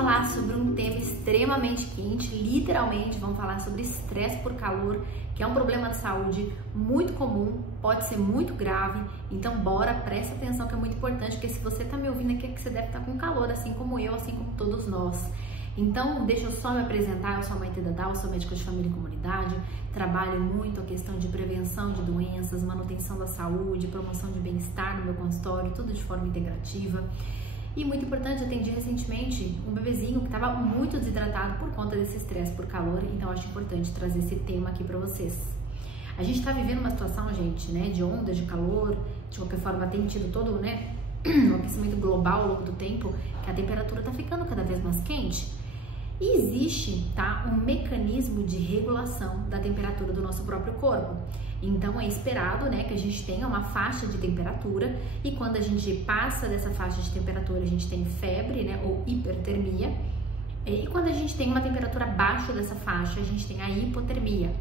falar sobre um tema extremamente quente, literalmente vamos falar sobre estresse por calor, que é um problema de saúde muito comum, pode ser muito grave, então bora, presta atenção que é muito importante, porque se você tá me ouvindo aqui é que você deve estar com calor, assim como eu, assim como todos nós. Então, deixa eu só me apresentar, eu sou a Maite Dadal, sou médica de família e comunidade, trabalho muito a questão de prevenção de doenças, manutenção da saúde, promoção de bem-estar no meu consultório, tudo de forma integrativa. E muito importante, atendi recentemente um bebezinho que estava muito desidratado por conta desse estresse por calor, então acho importante trazer esse tema aqui para vocês. A gente está vivendo uma situação, gente, né, de ondas de calor, de qualquer forma tem tido todo, né, um aquecimento global ao longo do tempo, que a temperatura está ficando cada vez mais quente. E existe, tá, um mecanismo de regulação da temperatura do nosso próprio corpo. Então é esperado, né, que a gente tenha uma faixa de temperatura e quando a gente passa dessa faixa de temperatura a gente tem febre, né, ou hipertermia. E quando a gente tem uma temperatura abaixo dessa faixa a gente tem a hipotermia.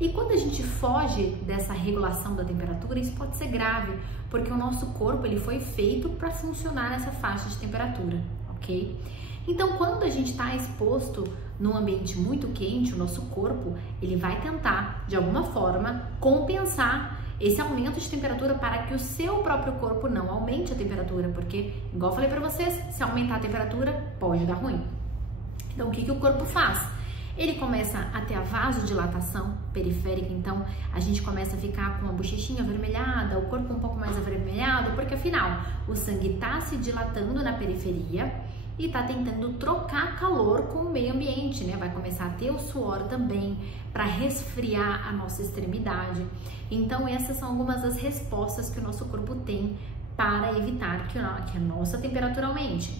E quando a gente foge dessa regulação da temperatura, isso pode ser grave, porque o nosso corpo ele foi feito para funcionar nessa faixa de temperatura, ok? Então, quando a gente está exposto num ambiente muito quente, o nosso corpo ele vai tentar, de alguma forma, compensar esse aumento de temperatura para que o seu próprio corpo não aumente a temperatura, porque, igual eu falei para vocês, se aumentar a temperatura, pode dar ruim. Então, o que o corpo faz? Ele começa a ter a vasodilatação periférica, então a gente começa a ficar com a bochechinha avermelhada, o corpo um pouco mais avermelhado, porque afinal o sangue está se dilatando na periferia e está tentando trocar calor com o meio ambiente, né? Vai começar a ter o suor também para resfriar a nossa extremidade. Então essas são algumas das respostas que o nosso corpo tem para evitar que a nossa temperatura aumente.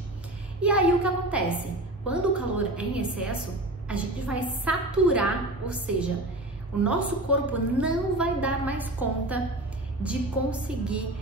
E aí o que acontece? Quando o calor é em excesso, a gente vai saturar, ou seja, o nosso corpo não vai dar mais conta de conseguir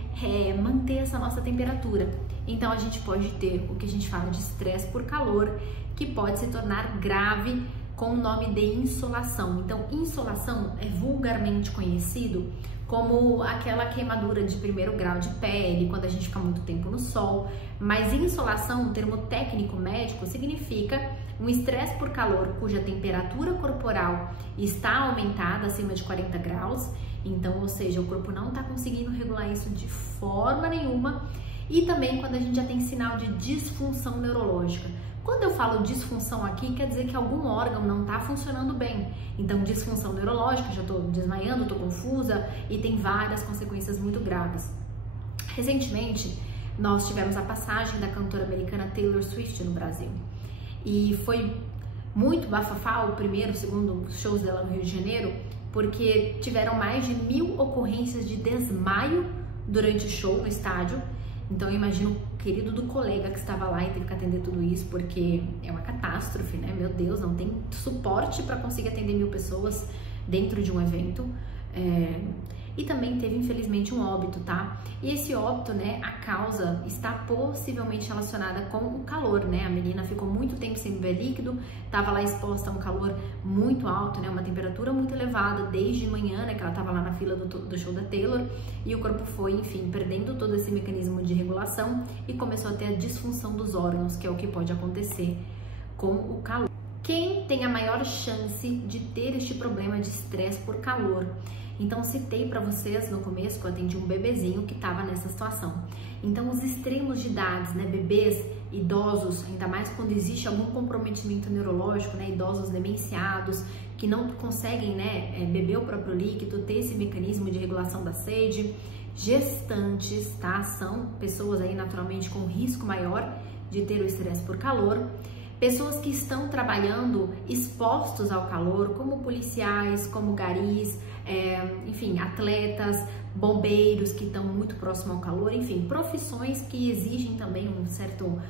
manter essa nossa temperatura. Então a gente pode ter o que a gente fala de estresse por calor, que pode se tornar grave com o nome de insolação. Então insolação é vulgarmente conhecido como aquela queimadura de primeiro grau de pele, quando a gente fica muito tempo no sol, mas insolação, um termo técnico médico, significa um estresse por calor cuja temperatura corporal está aumentada acima de 40 graus, então, ou seja, o corpo não está conseguindo regular isso de forma nenhuma, e também quando a gente já tem sinal de disfunção neurológica. Quando eu falo disfunção aqui, quer dizer que algum órgão não está funcionando bem. Então, disfunção neurológica, já estou desmaiando, estou confusa e tem várias consequências muito graves. Recentemente, nós tivemos a passagem da cantora americana Taylor Swift no Brasil. E foi muito bafafá o primeiro, segundo shows dela no Rio de Janeiro, porque tiveram mais de 1000 ocorrências de desmaio durante o show no estádio. Então eu imagino o querido do colega que estava lá e teve que atender tudo isso, porque é uma catástrofe, né? Meu Deus, não tem suporte para conseguir atender 1000 pessoas dentro de um evento. E também teve, infelizmente, um óbito, tá? E esse óbito, né, a causa está possivelmente relacionada com o calor, né? A menina ficou muito tempo sem beber líquido, estava lá exposta a um calor muito alto, né? Uma temperatura muito elevada desde manhã, né? Que ela estava lá na fila do show da Taylor, e o corpo foi, enfim, perdendo todo esse mecanismo de regulação e começou a ter a disfunção dos órgãos, que é o que pode acontecer com o calor. Quem tem a maior chance de ter este problema de estresse por calor? Então, citei para vocês no começo que eu atendi um bebezinho que estava nessa situação. Então, os extremos de idades, né, bebês, idosos, ainda mais quando existe algum comprometimento neurológico, né, idosos demenciados, que não conseguem, né, beber o próprio líquido, ter esse mecanismo de regulação da sede, gestantes, tá, são pessoas aí naturalmente com risco maior de ter o estresse por calor. Pessoas que estão trabalhando expostos ao calor, como policiais, como garis, enfim, atletas, bombeiros que estão muito próximos ao calor, enfim, profissões que exigem também um certo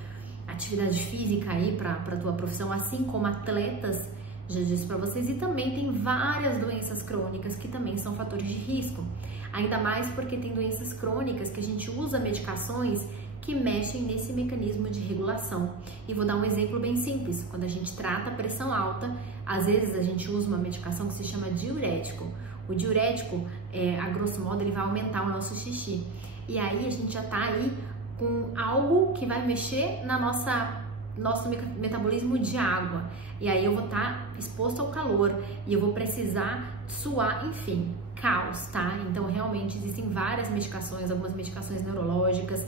atividade física aí para a tua profissão, assim como atletas, já disse para vocês, e também tem várias doenças crônicas que também são fatores de risco, ainda mais porque tem doenças crônicas que a gente usa medicações que mexem nesse mecanismo de regulação. E vou dar um exemplo bem simples. Quando a gente trata a pressão alta, às vezes a gente usa uma medicação que se chama diurético. O diurético, a grosso modo, ele vai aumentar o nosso xixi. E aí a gente já tá aí com algo que vai mexer na nossa nosso metabolismo de água, e aí eu vou estar exposto ao calor e eu vou precisar suar, enfim, caos, tá? Então realmente existem várias medicações, algumas medicações neurológicas,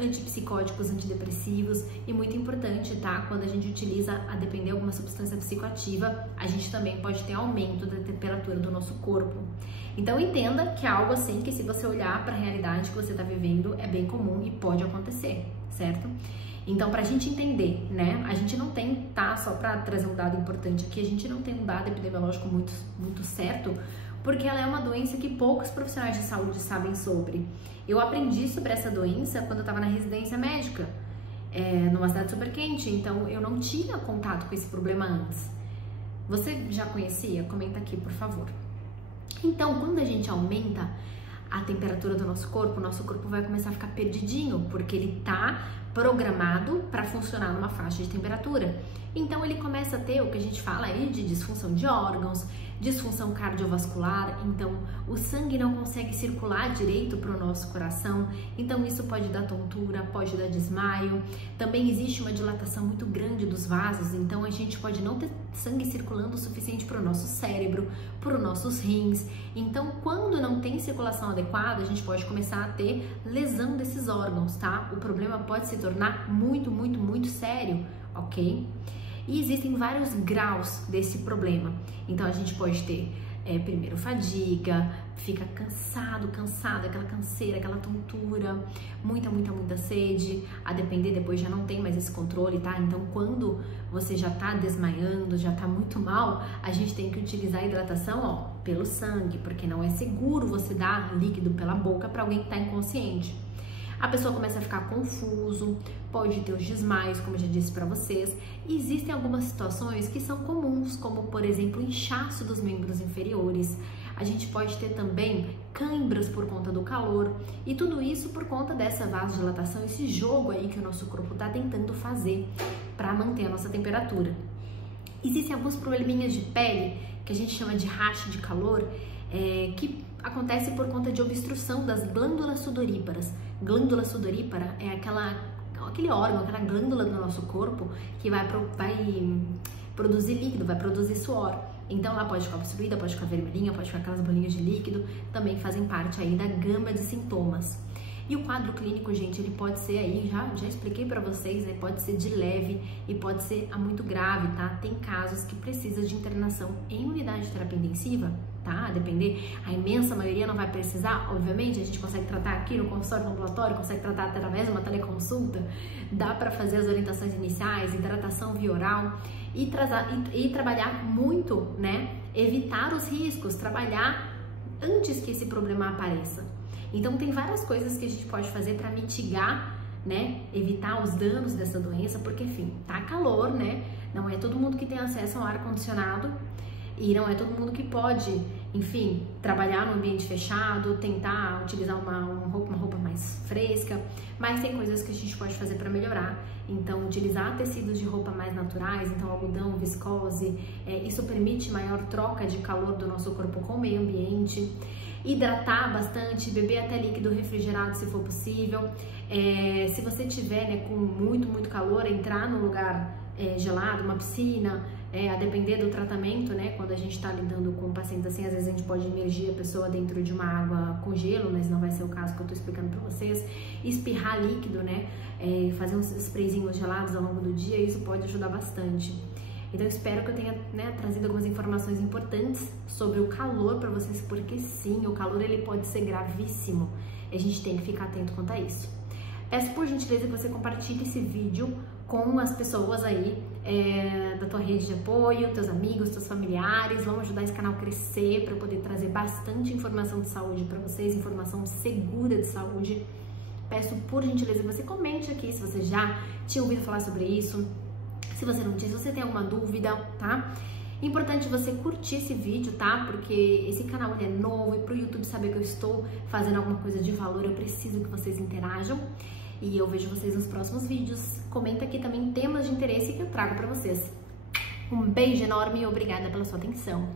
antipsicóticos, antidepressivos, e muito importante, tá? Quando a gente utiliza, a depender de alguma substância psicoativa, a gente também pode ter aumento da temperatura do nosso corpo. Então entenda que é algo assim que, se você olhar para a realidade que você está vivendo, é bem comum e pode acontecer, certo? Então, para a gente entender, né, a gente não tem, tá, só para trazer um dado importante aqui, a gente não tem um dado epidemiológico muito certo, porque ela é uma doença que poucos profissionais de saúde sabem sobre. Eu aprendi sobre essa doença quando eu estava na residência médica, numa cidade super quente, então eu não tinha contato com esse problema antes. Você já conhecia? Comenta aqui, por favor. Então, quando a gente aumenta a temperatura do nosso corpo vai começar a ficar perdidinho, porque ele tá programado para funcionar numa faixa de temperatura. Então ele começa a ter o que a gente fala aí de disfunção de órgãos, disfunção cardiovascular, então o sangue não consegue circular direito para o nosso coração, então isso pode dar tontura, pode dar desmaio. Também existe uma dilatação muito grande dos vasos, então a gente pode não ter sangue circulando o suficiente para o nosso cérebro, para os nossos rins. Então, quando não tem circulação adequada, a gente pode começar a ter lesão desses órgãos, tá? O problema pode se tornar muito sério, ok? E existem vários graus desse problema. Então a gente pode ter primeiro fadiga, fica cansada, aquela canseira, aquela tontura, muita sede, a depender depois já não tem mais esse controle, tá? Então quando você já tá desmaiando, já tá muito mal, a gente tem que utilizar a hidratação, ó, pelo sangue, porque não é seguro você dar líquido pela boca para alguém que tá inconsciente. A pessoa começa a ficar confuso, pode ter os desmaios, como eu já disse para vocês. E existem algumas situações que são comuns, como por exemplo o inchaço dos membros inferiores. A gente pode ter também câimbras por conta do calor, e tudo isso por conta dessa vasodilatação, esse jogo aí que o nosso corpo está tentando fazer para manter a nossa temperatura. Existem alguns probleminhas de pele que a gente chama de racha de calor, que acontece por conta de obstrução das glândulas sudoríparas. Glândula sudorípara é aquele órgão, aquela glândula do nosso corpo que vai produzir líquido, vai produzir suor. Então ela pode ficar obstruída, pode ficar vermelhinha, pode ficar aquelas bolinhas de líquido, também fazem parte aí da gama de sintomas. E o quadro clínico, gente, ele pode ser aí, já expliquei pra vocês, né? Pode ser de leve e pode ser muito grave, tá? Tem casos que precisa de internação em unidade de terapia intensiva, tá? A depender, a imensa maioria não vai precisar, obviamente, a gente consegue tratar aqui no consultório, no ambulatório, consegue tratar através de uma teleconsulta, dá pra fazer as orientações iniciais, hidratação via oral e trabalhar muito, né? Evitar os riscos, trabalhar antes que esse problema apareça. Então tem várias coisas que a gente pode fazer para mitigar, né, evitar os danos dessa doença, porque enfim, tá calor, né, não é todo mundo que tem acesso ao ar-condicionado e não é todo mundo que pode, enfim, trabalhar no ambiente fechado, tentar utilizar uma roupa mais fresca, mas tem coisas que a gente pode fazer para melhorar. Então, utilizar tecidos de roupa mais naturais, então algodão, viscose, isso permite maior troca de calor do nosso corpo com o meio ambiente. Hidratar bastante, beber até líquido refrigerado se for possível. Se você tiver, né, com muito calor, entrar num lugar gelado, uma piscina, a depender do tratamento, né, quando a gente está lidando com pacientes assim, às vezes a gente pode imergir a pessoa dentro de uma água com gelo, mas não vai ser o caso que eu tô explicando para vocês. Espirrar líquido, né, fazer uns sprayzinhos gelados ao longo do dia, isso pode ajudar bastante. Então eu espero que eu tenha, né, trazido algumas informações importantes sobre o calor para vocês, porque sim, o calor ele pode ser gravíssimo e a gente tem que ficar atento quanto a isso. Peço por gentileza que você compartilhe esse vídeo com as pessoas aí da tua rede de apoio, teus amigos, teus familiares. Vamos ajudar esse canal a crescer para poder trazer bastante informação de saúde para vocês, informação segura de saúde. Peço por gentileza que você comente aqui se você já tinha ouvido falar sobre isso. Se você não tinha, se você tem alguma dúvida, tá? Importante você curtir esse vídeo, tá? Porque esse canal ele é novo e pro YouTube saber que eu estou fazendo alguma coisa de valor, eu preciso que vocês interajam. E eu vejo vocês nos próximos vídeos. Comenta aqui também temas de interesse que eu trago pra vocês. Um beijo enorme e obrigada pela sua atenção.